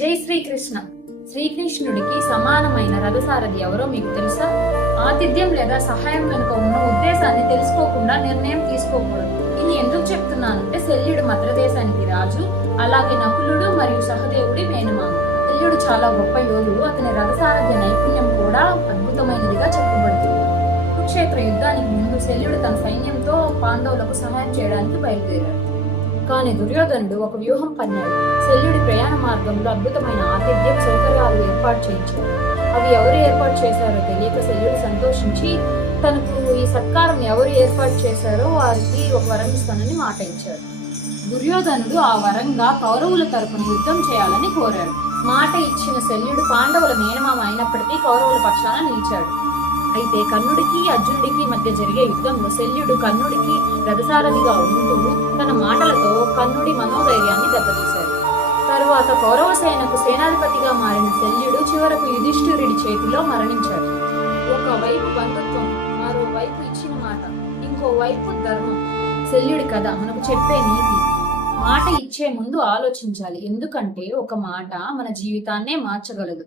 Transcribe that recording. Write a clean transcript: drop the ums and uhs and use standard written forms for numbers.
జై శ్రీకృష్ణ. శ్రీకృష్ణుడికి సమానమైన రథసారథి ఎవరో మీకు తెలుసా? ఆతిథ్యం లేదా సహాయం వెనుక ఉన్న ఉద్దేశాన్ని తెలుసుకోకుండా నిర్ణయం తీసుకోకూడదు. ఇది ఎందుకు చెప్తున్నానంటే, శల్యుడు మద్రదేశానికి రాజు, అలాగే నకులుడు మరియు సహదేవుడి మేనమామ. శల్యుడు చాలా గొప్ప యోధుడు. అతని రథసారథ్య నైపుణ్యం కూడా అద్భుతమైనదిగా చెప్పబడుతుంది. కురుక్షేత్ర యుద్ధానికి ముందు శల్యుడు తన సైన్యంతో పాండవులకు సహాయం చేయడానికి బయలుదేరాడు. కానీ దుర్యోధనుడు ఒక వ్యూహం పన్నాడు. శల్యుడి ప్రయాణ మార్గంలో అద్భుతమైన ఆతిథ్యం, సౌకర్యాలు ఏర్పాటు చేయించాడు. అవి ఎవరు ఏర్పాటు చేశారో తెలియక శల్యుడు సంతోషించి తనకు ఈ సత్కారం ఎవరు ఏర్పాటు చేశారో వారికి ఒక వరం ఇస్తానని మాట ఇచ్చాడు. దుర్యోధనుడు ఆ వరంగా కౌరవుల తరపున యుద్ధం చేయాలని కోరాడు. మాట ఇచ్చిన శల్యుడు పాండవుల మేనమామ అయినప్పటికీ కౌరవుల పక్షాన నిలిచాడు. అయితే కర్ణుడికి అర్జునుడికి మధ్య జరిగే యుద్ధంలో శల్యుడు కర్ణుడికి రథసారథిగా ఉంటూ తన మాటలతో కర్ణుడి మనోధైర్యాన్ని దెబ్బతీశాడు. తరువాత కౌరవ సేనకు సేనాధిపతిగా మారిన శల్యుడు చివరకు యుధిష్ఠిరుడి చేతిలో మరణించాడు. ఒకవైపు బంధుత్వం, మరోవైపు ఇచ్చిన మాట, ఇంకోవైపు ధర్మం. శల్యుడి కథ మనకు చెప్పే నీతి: మాట ఇచ్చే ముందు ఆలోచించాలి, ఎందుకంటే ఒక మాట మన జీవితాన్నే మార్చగలదు.